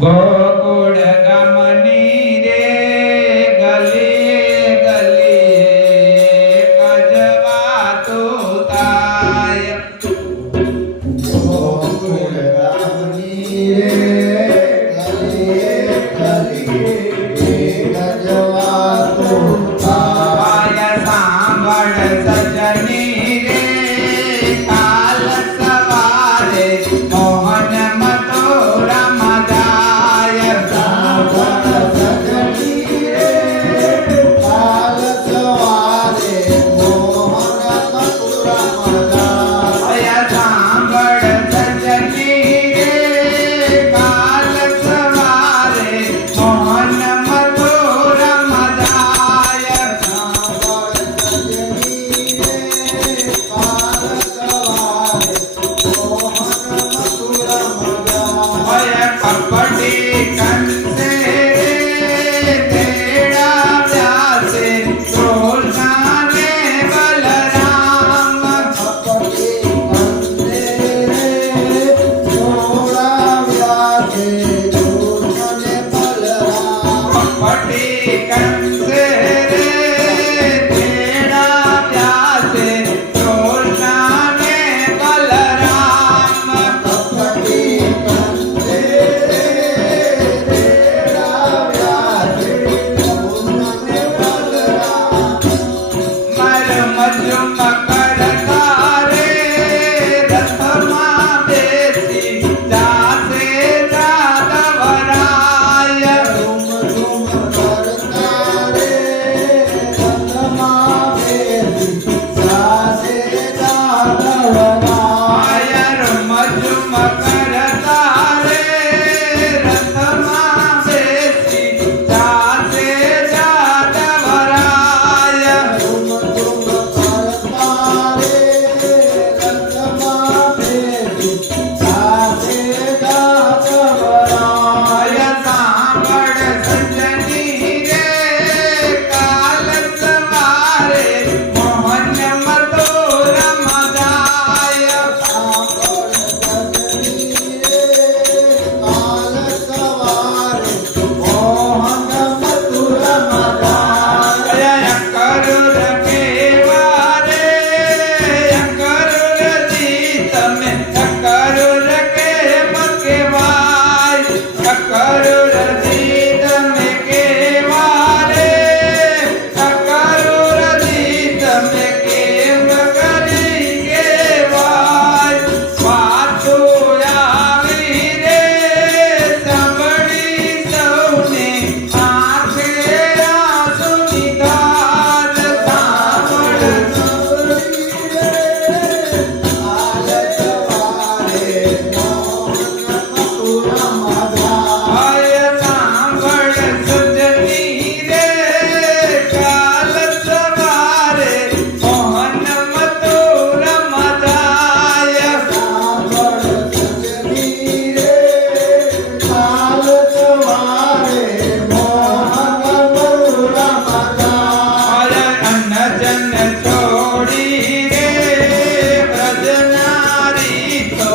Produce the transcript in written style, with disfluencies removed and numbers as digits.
ગોકુળ ગમની રે ગલીએ ગલીએ કજવાતું થાય. ગોકુળ ગામની રે ગલીએ ગલીએ કજવાતું થાય. સાંભળ સજની રે કાલ સવારે મોહન મથુરા મજાય. સાંભળ સજની રે કાલ સવારે મોહન મથુરા મજાય. સાંભળ સજની રે કાલ સવારે મોહન મથુરા મજાય. કપટી કંસે તેડા વ્યાસે કૃષ્ણ ને બલરામ. કપટી કંસે તેડા વ્યાસે કૃષ્ણ ને બલરામ. મરમજુમ કરતા રે રથમાં બેસી જાતે જાદવરાય. રમજુમ કરતા રે રથમાં બેસી જાતે જાદવરાય. સાંભળ સજની રે કાલ સવારે મોહન મથુરા મજાય. કરુર કેવા રે કરુરજી તમે કરુર કેમ કેવાય. કરુરજી તમે કેવા રે કરુરજી તમે કેમ કરી કેવાય. વાતું આવી રે સાંભળી સૌને આંખે આંસુની ધાર. સાંભળ સજની રે કાલ સવારે મોહન મથુરા મજાય. અન્ન જન છોડી રે બ્રજ નારી તો